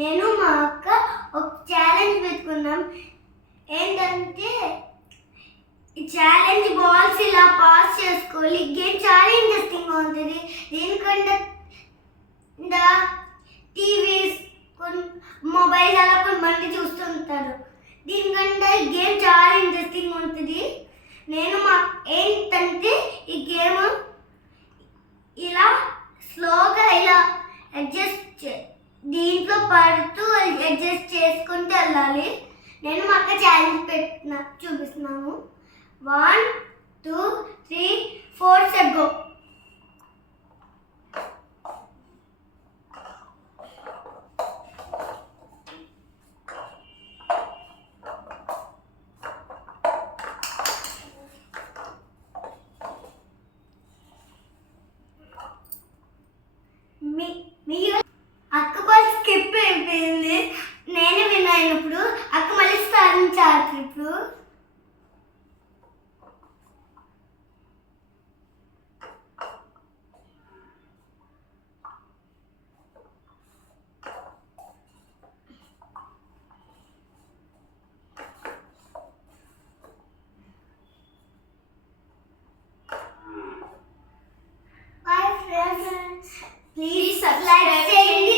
నేను మా అక్క ఒక ఛాలెంజ్ పెట్టుకున్నాం. ఏంటంటే ఈ ఛాలెంజ్ బాల్స్ ఇలా పాస్ చేసుకోవాలి. గేమ్ చాలా ఇంట్రెస్టింగ్గా ఉంటుంది. దీనికంటే టీవీస్ మొబైల్ అలా కొంతమంది చూస్తుంటారు. దీనికంటే ఈ గేమ్ చాలా ఇంట్రెస్టింగ్ ఉంటుంది. నేను మా ఏంటంటే ఈ గేమ్ ఇలా స్లోగా ఇలా అడ్జస్ట్ దీంట్లో పడుతూ అడ్జస్ట్ చేసుకుంటూ వెళ్ళాలి. నేను మా అక్క ఛాలెంజ్ చూపిస్తున్నాము. 1 2 3 4 స్టెప్ గో. అక్క బాల్ స్కిప్ అయిపోయింది. నేనే విన్ అయినప్పుడు అక్క మళ్ళీ సాధించాలి. ఇప్పుడు ప్లీజ్ సబ్స్క్రైబ్ చేయండి.